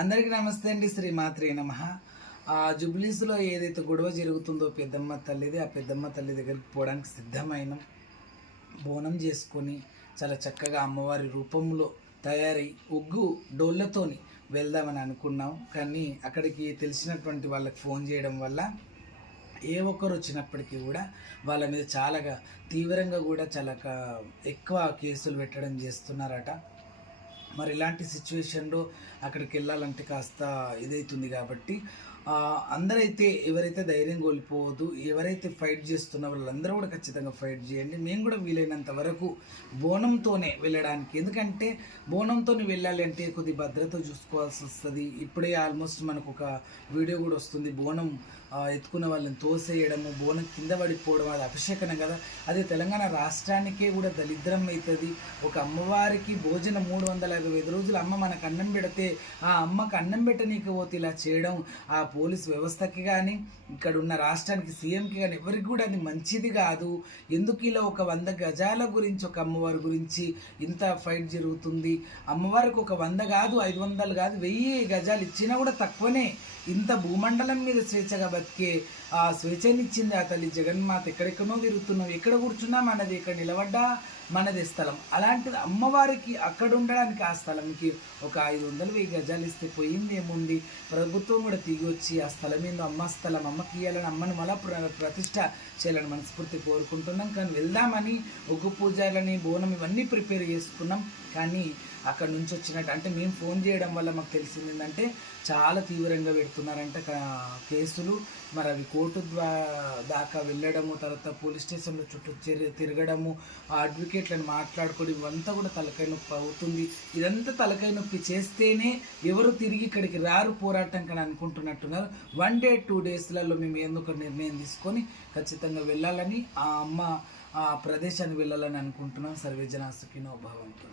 అందరికీ నమస్తే అండి. శ్రీ మాత్రే నమః. జుబ్లీస్లో ఏదైతే గొడవ జరుగుతుందో పెద్దమ్మ తల్లిది, ఆ పెద్దమ్మ తల్లి దగ్గరికి పోవడానికి సిద్ధమైన బోనం చేసుకొని చాలా చక్కగా అమ్మవారి రూపంలో తయారై ఒగ్గు డోళ్ళతోని వెళ్దామని అనుకున్నాం. కానీ అక్కడికి తెలిసినటువంటి వాళ్ళకి ఫోన్ చేయడం వల్ల ఏ ఒక్కరు వచ్చినప్పటికీ కూడా వాళ్ళ మీద చాలా తీవ్రంగా కూడా చాలా ఎక్కువ కేసులు పెట్టడం చేస్తున్నారట. మరి ఇలాంటి సిచ్యువేషన్లో అక్కడికి వెళ్ళాలంటే కాస్త ఇదవుతుంది కాబట్టి అందరైతే ఎవరైతే ధైర్యం కోల్పోవద్దు, ఎవరైతే ఫైట్ చేస్తున్న వాళ్ళందరూ కూడా ఖచ్చితంగా ఫైట్ చేయండి. మేము కూడా వీలైనంత వరకు బోనంతోనే వెళ్ళడానికి, ఎందుకంటే బోనంతో వెళ్ళాలి అంటే కొద్ది భద్రత చూసుకోవాల్సి వస్తుంది. ఇప్పుడే ఆల్మోస్ట్ మనకు ఒక వీడియో కూడా వస్తుంది, బోనం ఎత్తుకున్న వాళ్ళని తోసేయడము, బోనం కింద పడిపోవడం, అది అపశకనం కదా. అదే తెలంగాణ రాష్ట్రానికే కూడా దరిద్రం అవుతుంది. ఒక అమ్మవారికి భోజనం 365 రోజులు అమ్మ మనకు అన్నం పెడితే ఆ అమ్మకు అన్నం పెట్టనీకి పోతే ఇలా చేయడం ఆ పోలీస్ వ్యవస్థకి కానీ ఇక్కడ ఉన్న రాష్ట్రానికి సీఎంకి కానీ ఎవరికి కూడా అది మంచిది కాదు. ఎందుకు ఇలా ఒక 100 గజాల గురించి ఒక అమ్మవారి గురించి ఇంత ఫైట్ జరుగుతుంది? అమ్మవారికి ఒక 100 కాదు, 500 కాదు, 1000 గజాలు ఇచ్చినా కూడా తక్కువనే. ఇంత భూమండలం మీద స్వేచ్ఛగా బతికే ఆ స్వేచ్ఛనిచ్చింది ఆ తల్లి జగన్మాత. ఎక్కడెక్కడో తిరుగుతున్నాం, ఎక్కడ కూర్చున్నా మనది, ఎక్కడ నిలబడ్డా మనది స్థలం. అలాంటిది అమ్మవారికి అక్కడ ఉండడానికి ఆ స్థలంకి ఒక 500-1000 గజాలు ఇస్తే పోయింది ఏముంది? ప్రభుత్వం కూడా తిరిగి వచ్చి ఆ స్థలం ఏందో అమ్మ స్థలం, అమ్మకి ఇవ్వాలని, అమ్మను మళ్ళా ప్రతిష్ట చేయాలని మనస్ఫూర్తి కోరుకుంటున్నాం. కానీ వెళ్దామని ఒగ్గు పూజలని బోనం ఇవన్నీ ప్రిపేర్ చేసుకున్నాం. కానీ అక్కడ నుంచి వచ్చినట్టు అంటే మేము ఫోన్ చేయడం వల్ల మాకు తెలిసింది ఏంటంటే చాలా తీవ్రంగా పెడుతున్నారంట కేసులు. మరి అవి కోర్టు దాకా వెళ్ళడము, తర్వాత పోలీస్ స్టేషన్లో చుట్టూ తిరగడము, ఆ అడ్వకేట్లను మాట్లాడుకోవడం, ఇవంతా కూడా తలకాయ నొప్పి అవుతుంది. ఇదంతా తలకాయ నొప్పి చేస్తేనే ఎవరు తిరిగి ఇక్కడికి రారు పోరాటం కానీ అనుకుంటున్నట్టున్నారు. 1 day 2 daysలలో మేము ఎందుకు నిర్ణయం తీసుకొని ఖచ్చితంగా వెళ్ళాలని, ఆ అమ్మ ఆ ప్రదేశానికి వెళ్ళాలని అనుకుంటున్నాం. సర్వే జనా సుఖినో భవంతు.